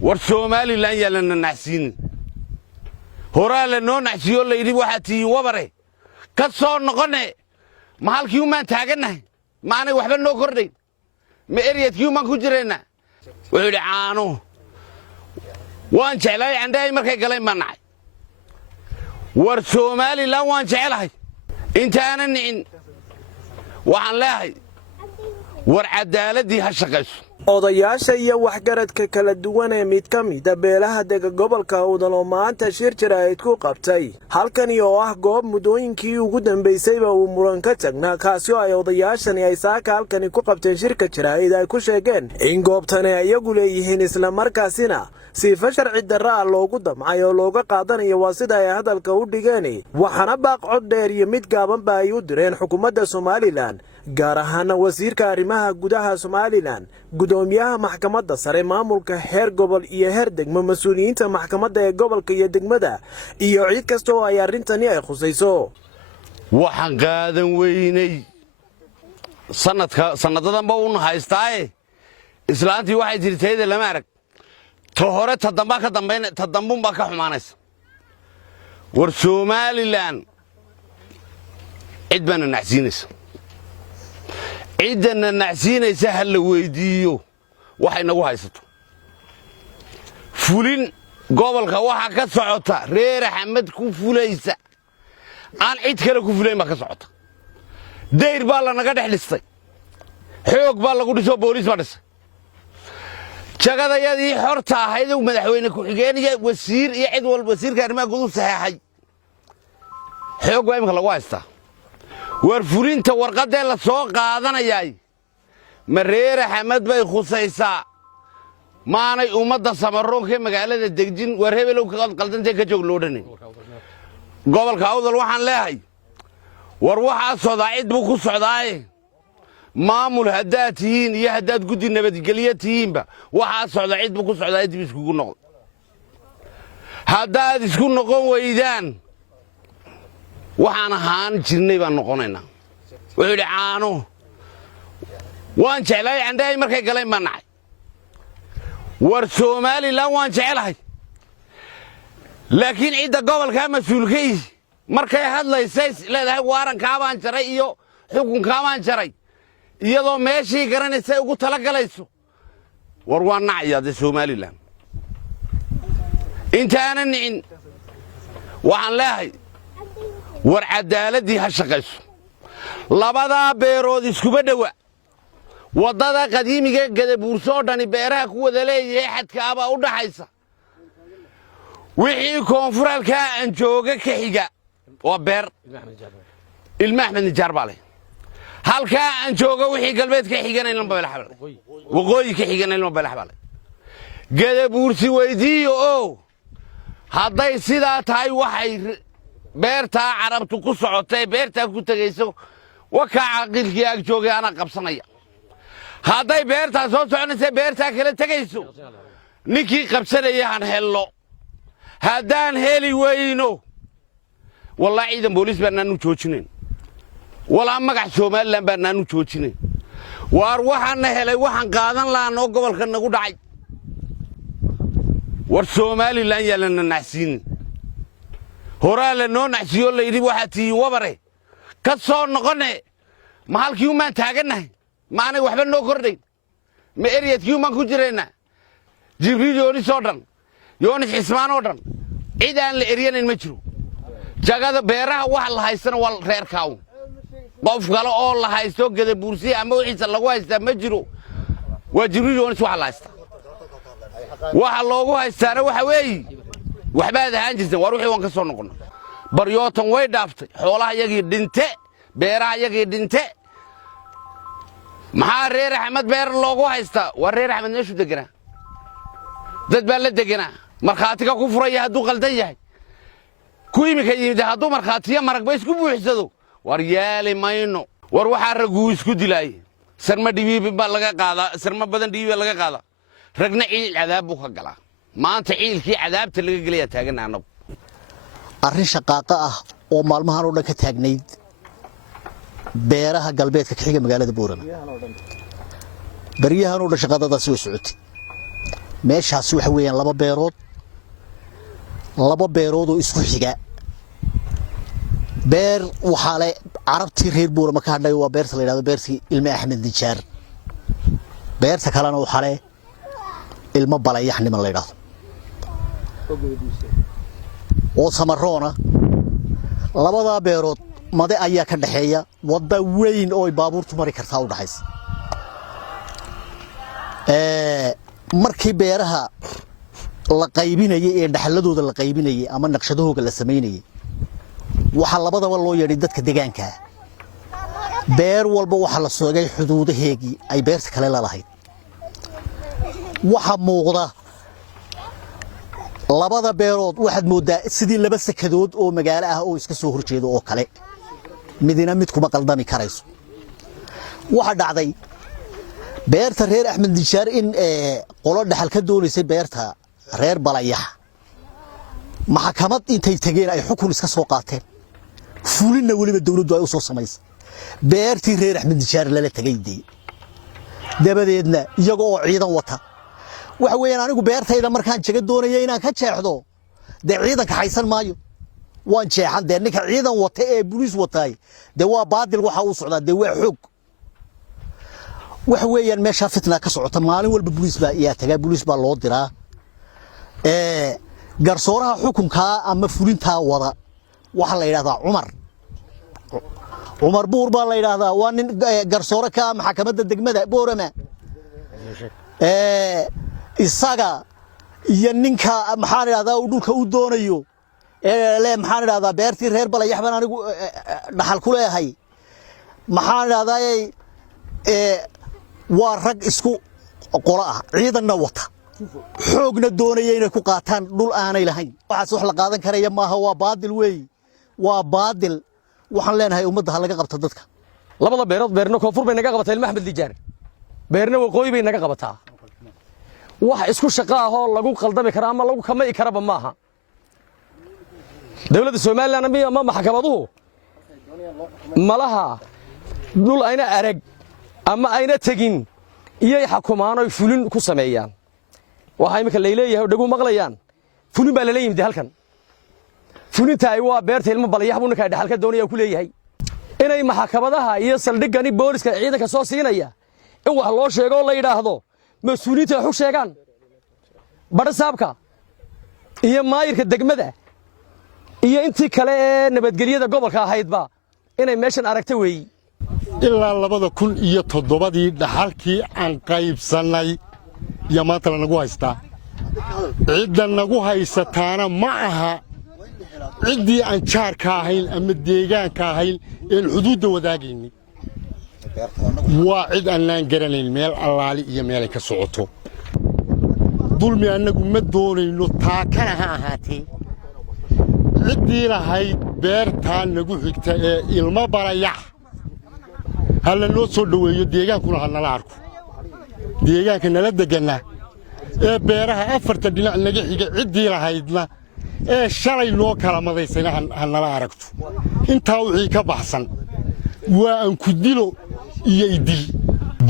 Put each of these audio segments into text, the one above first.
والصومالي لان يلنا نحسين هورا لنو نحسيو اللي يدي واحد تي وبره كسر نقنة ما هالكيومان تاجنا ما أنا وحبنا نو كردين ما إريت كيومان كجرنا ويقول عانو وان شعلي عندي مركي قليل منعي والصومالي لا وان شعلي انت أنا نعين وعن لاهي والعدالة دي هالشقص odayaasha iyo waxgaradka kala duwan ee mid ka mid ah beelaha dega gobolka Awdal oo maanta shir jiraayid ku qabtay halkani oo ah goob mudooyinkii ugu dambeysayba uu muran ka tagnaa kaasi oo ay odayaashani ay saaka halkani ku qabteen shirka jiraayid ay ku sheegeen in goobtani ayagu leeyihiin isla markaasina siifa sharci darra loogu damcay oo looga qaadanayo waa sida ay hadalka u dhigeen waxana baaq cod dheer iyo mid gaaban ba ay u direen xukuumadda Somaliland gaar ahaan wasiirka arrimaha gudaha Somaliland gudoomiyaha maxkamadda sare maamulka heer gobol iyo heer degmo mas'uuliyiinta maxkamadda ee gobolka iyo degmada iyo cid kasta oo ay arintani ay khusayso waxaan qaadan weynay sanadadan ba uu haystay islaantii waxay jirtay lama arag to hore tadamba ka dambeyn tadambun ba ka xumaanaysa war Somaliland cid bana nacsiinaysa ciidana nacsiinaysa hal la weydiiyo waxay nagu haysato fulin gobolka waxa ka socota reer Axmed ku fulaysa aan cid kale ku fulayn ba ka socota deer baa la naga dhexlistay xoog baa lagu dhiso booliis baa dhisay jagadaydii xorta ahayd uu madaxweyne ku xigeenaya wasiir iyo cid walba wasiirka arrimaha gudaha saxaxay xoog waa imka lagu haystaa war fulinta warqadda la soo qaadanayay mareer Axmed bay khusaysaa maanay ummadda Samaroonka magaalada Degjin war hebelow ka qaldantay ka joog loodhanay gobolka Awdal waxaan leeyahay war waxa socdaa cid buu ku socdaay maamul hadaatihiin iyo hadaad gudi nabadgeliyatiinba waxa socdaa cid buu ku socdaa dib isku noqdo hadaad isku noqon weydaan waxaan ahaan jirnay baan noqonaynaa wuxuu caano waan jeclay anday markay galay manacay war Somaliland waan jeclahay laakiin cida gobolka mas'uulkay markay hadlaysay leedahay waaranka baan jaray iyo xukunka baan jaray iyadoo meeshii garanaysa ugu tala galayso war waan nacayada Somaliland inta aanan nicin waxaan leeyahay war cadaaladii ha shaqayso labada beerood isku badhawa wadada qadiimiga Gadabuurso dhani beeraha ku wada leeyahay xadkaaba u dhaxaysa wixii koonfuralka aan jooga ka xiga waa beer ilma Axmed Nijaar bale halka aan jooga wixii galbeed ka xigana ilma balax bale waqooyi ka xigana ilma balax bale Gadabuursi weydiiyo oo haday sidaa tahay waxay beerta carabtu ku socotay beerta ku tagayso waka aqilkii ag joogay ana qabsanaya haday beerta soo soconaysa beerta kala tagayso ninkii qabsanaya han hello hadaan heli weyno wallahi ciidan booliis baan joojineen wala magac Somaliland baan joojineen war waxaan helay waxaan qaadan laano gobolka nagu dhacay war Somaliland yalana nacsiin hora lano nacsiyo la yidhi waxa tii wabare ka soo noqonay ma halkiyumaan taaganahay ma ana waxba noo kordhay ma eriyad kiyumaan ku jirayna Jibriil Yoonis oo dhan Yoonis Cismaan oo dhan cid aan la eriyanayn ma jiro jagada beeraha wax la haysana wal reer kaaw qof kale oo la haysto Gadabuursi ama wixii lagu haysta ma jiro waa Jibriil Yoonis wax la haysta waxa loogu haystaana waxa weey waxbaad ahaan jirtay war wixii waan ka soo noqon baryootan way dhaaftay xoolaha yagii dhinte beeraha yagii dhinte maxaa reer Axmed beer loogu haysta war reer Axmed meeshu deganaa dad baa la deganaa marxaatiga ku furaya haduu qaldan yahay ku imika yimid haduu marxaatiya marag bay isku buuxsado war yaali mayno war waxa ragu isku dilay sarma dhibi ba laga qaada sarma badan dhibi laga qaada ragna ciil cadaab buu ka galaa maanta ciilkii cadaabta laga galaya taaganaano arrin shaqaaqa ah oo maalmahan oo dhan ka taagnayd beeraha galbeedka ka xiga magaalada Buurama bariyahan oo dhan shaqadadaas way socotay meeshaas waxa weeyaan laba beerood oo isku xiga beer waxa leh carabtii reer Boorama ka hadhay waa beerta la yiraahdo beertii ilma Axmed Nijaar beerta kalena waxa leh ilma Balayaxnimo la yiraahdo oo Samaroona labada beerood made ayaa ka dhaxeeya wada weyn oo baabuurtu mari kartaa u dhaxaysa markii beeraha la qaybinayay ee dhaxaladooda la qaybinayay ama naqshadahooda la sameynayay waxa labadaba loo yeedhay dadka deegaanka beer walba waxa la soogay xuduudaheegii ay beerta kale la lahayd waxa muuqda labada beerood waxaad moodaa sidii laba sakadood oo magaalo ah oo iska soo horjeedo oo kale midina mid kuma qaldami karayso waxa dhacday beerta reer Axmed Nijaar in qolo dhaxal ka doonaysay beerta reer Balayax maxkamad intay tageen ay xukun iska soo qaateen fulinna waliba dawladdu ay u soo samaysay beertii reer Axmed Nijaar la tagaydii dabadeedna iyaga oo ciidan wata waxa weeyaan anigu beertayda markaan jaga doonayay inaan ka jeexdo ciidanka haysan maayo waan jeexan ninka ciidan wata ee booliis watay waa baadil waxa uu socdaa waa xoog waxa weeyaan meesha fitna ka socota maalin walba booliis baa iyaa tagaa booliis baa loo diraa garsooraha xukunka ama fulinta wada waxa la yiraahdaa Umar Buur baa la yiraahdaa waa nin garsoore ka maxkamadda degmada Boorama isaga iyo ninka maxaan yiraahdaa uu dhulka u doonayo maxaan yiraahdaa beertii reer Balayax baan anigu dhaxal ku leeyahay maxaan yiraahdaa waa rag isku qolo ah ciidanna wata xoogna doonayay inay ku qaataan dhul aanay lahayn waxaas wax la qaadan karaya maaha waa baadil weey waa baadil waxaan leenahay ummadda laga qabto dadka labada beerood beerna koonfur bay naga qabatay ilma Axmed Nijaar beerna waqooyi bay naga qabataa wax isku shaqo ah oo lagu qaldami kara ama lagu kamay karaba maaha dawladda Soomaaliland ama maxkamaduhu malaha dhul ayna arag ama ayna tagin iyay xukumaano fulin ku sameeyaan waxa imika leeyahay dhagu maqlayaan fulin baa la leeyahay halkan fulinta ay waa beerta ilma Balayax buu ninka dhaxal ka doonaya ku leeyahay inay maxkamadaha iyo saldhigani booliska ciidanka soo siinaya in wax loo sheego la yiraahdo mas'uuliyiinta xog sheegan barasaabka iyo maayirka degmada iyo intii kale ee nabadgelyada gobolka ahaydba inay meeshan aragtay weey ilaa 2007 dhaxalkii aan qaybsanay ya maanta nagu haystaa cidda nagu haysataana ma aha ciddii aan jaarka ahayn ama deegaanka ahayn ee xuduudda wadaagaynay waa cid aan garanayn meel allaali iyo meel ay ka socoto dulmi anagu ma doonayno taakana ha ahaatee ciddii lahayd beertaa nagu xigta ee ilma Balayax hal loo soo dhaweeyo deegaankuna nala arko deegaanka nala degana ee beeraha afarta dhinac naga xiga ciddii lahaydna ee shalay loo kala madaysana nala aragto intaa wixii ka baxsan waa aan ku dilo iyo idil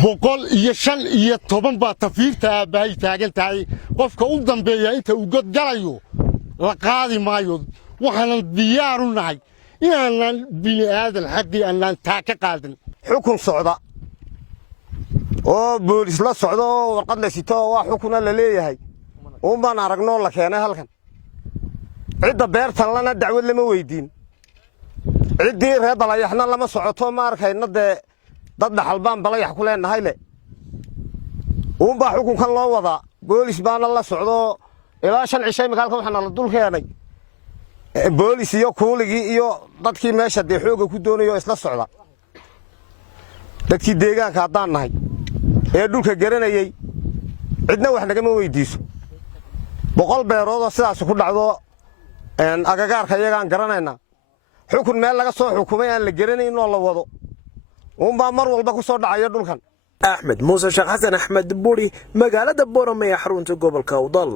115 baa tafiirta aabbahay taagan tahay qofka u dambeeya inta uu god galayo la qaadi maayo waxaan diyaar u nahay inaan bini aadan xaqii aan taa ka qaadan xukun socda oo boolis la socdo warqad la sito waa xukun la leeyahay baan aragno la keenay halkan cidda beertan lana dacwad lama weydiin ciddii reer Balayaxna lama socoto ma arkayna dad dhaxal baan Balayax ku leenahay le baa xukunkan loo wada boolis baana la socdo ilaa 5 cishay magaalka waxana la dul keenay boolis iyo kuuligii iyo dadkii meesha xooga ku doonayo isla socda dadkii deegaanka hadaan nahay ee dhulka garanayay cidna wax naga ma weydiiso 100 beerood oo sidaas ku dhacdo agagaarka iyagaan garanayna xukun meel laga soo xukumay aan la garanayn oo la wado baa mar walba ku soo dhacaya dhulkan Axmed Muuse Sheekh Xasan Axmed Buri magaalada Boorama ee xarunta gobolka Awdal